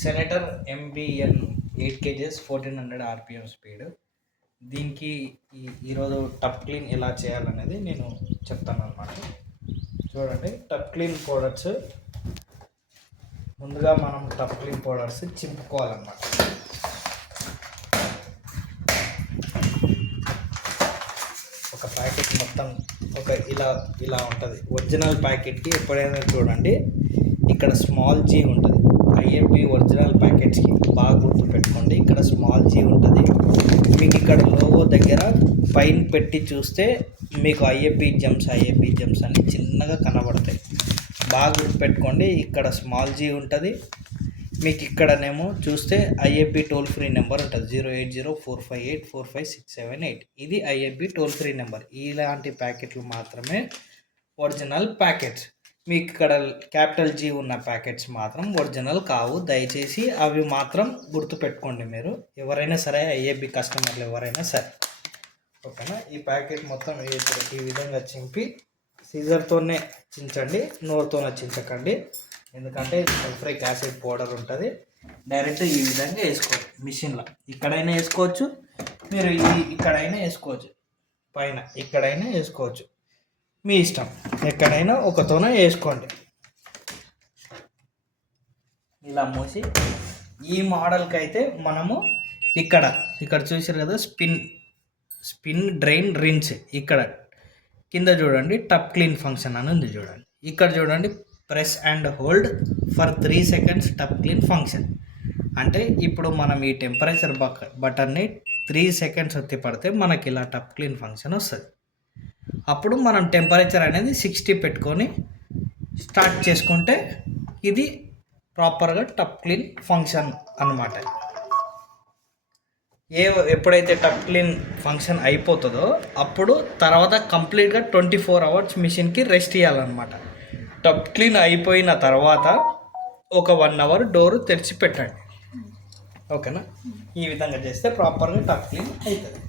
Senator MBN 8 kgs 1400 RPM speed. దీనికి ఈరోజు టప్ క్లీన్ ఎలా చేయాలనేది నేను చెప్తాను అన్నమాట. చూడండి, టప్ క్లీన్ పౌడర్స్ ముందుగా మనం టప్ క్లీన్ పౌడర్స్ చింపుకోవాలన్నమాట. ఒక ప్యాకెట్ మొత్తం ఇలా ఉంటుంది. ఒరిజినల్ ప్యాకెట్కి ఎప్పుడైనా చూడండి, ఇక్కడ స్మాల్ జీ ఉంటుంది. IFB ఒరిజినల్ ప్యాకెట్స్కి బాగా గుర్తుపెట్టుకోండి, ఇక్కడ స్మాల్ జీ ఉంటుంది. మీకు ఇక్కడ లోగో దగ్గర పైన పెట్టి చూస్తే మీకు IFB జెమ్స్ అని చిన్నగా కనబడతాయి. బాగా గుర్తుపెట్టుకోండి, ఇక్కడ స్మాల్ జీ ఉంటుంది. మీకు ఇక్కడనేమో చూస్తే IFB టోల్ ఫ్రీ నెంబర్ ఉంటుంది, 08045845678. ఇది IFB టోల్ ఫ్రీ నెంబర్. ఇలాంటి ప్యాకెట్లు మాత్రమే ఒరిజినల్ ప్యాకెట్స్. మీకు ఇక్కడ క్యాపిటల్ G ఉన్న ప్యాకెట్స్ మాత్రం ఒరిజినల్ కావు. దయచేసి అవి మాత్రం గుర్తుపెట్టుకోండి మీరు, ఎవరైనా సరే, IFB కస్టమర్లు ఎవరైనా సరే. ఓకేనా? ఈ ప్యాకెట్ మొత్తం ఈ విధంగా చింపి సీజర్తోనే చించండి, నోరుతోనే చించకండి. ఎందుకంటే సల్ఫ్యూరిక్ యాసిడ్ పౌడర్ ఉంటుంది. డైరెక్ట్ ఈ విధంగా వేసుకోవచ్చు మిషన్లో. ఇక్కడైనా వేసుకోవచ్చు, మీరు ఇక్కడైనా వేసుకోవచ్చు, పైన ఇక్కడైనా వేసుకోవచ్చు, మీ ఇష్టం. ఎక్కడైనా ఒకతోనే వేసుకోండి. ఇలా మూసి ఈ మోడల్కి అయితే మనము ఇక్కడ చూసారు కదా, స్పిన్ డ్రైన్ రిన్స్. ఇక్కడ కింద చూడండి టప్ క్లీన్ ఫంక్షన్ అని ఉంది చూడండి. ఇక్కడ చూడండి press and hold for 3 seconds టప్ క్లీన్ ఫంక్షన్. అంటే ఇప్పుడు మనం ఈ టెంపరేచర్ బటన్ని 3 seconds ఒత్తి పడితే మనకి ఇలా టప్ క్లీన్ ఫంక్షన్ వస్తుంది. అప్పుడు మనం టెంపరేచర్ అనేది 60 పెట్టుకొని స్టార్ట్ చేసుకుంటే ఇది ప్రాపర్గా టప్ క్లీన్ ఫంక్షన్ అన్నమాట. ఎప్పుడైతే టప్ క్లీన్ ఫంక్షన్ అయిపోతుందో అప్పుడు తర్వాత కంప్లీట్గా 24 hours మిషన్కి రెస్ట్ ఇవ్వాలన్నమాట. టప్ క్లీన్ అయిపోయిన తర్వాత ఒక 1 hour డోర్ తెరిచి పెట్టండి. ఓకేనా? ఈ విధంగా చేస్తే ప్రాపర్గా టప్ క్లీన్ అవుతుంది.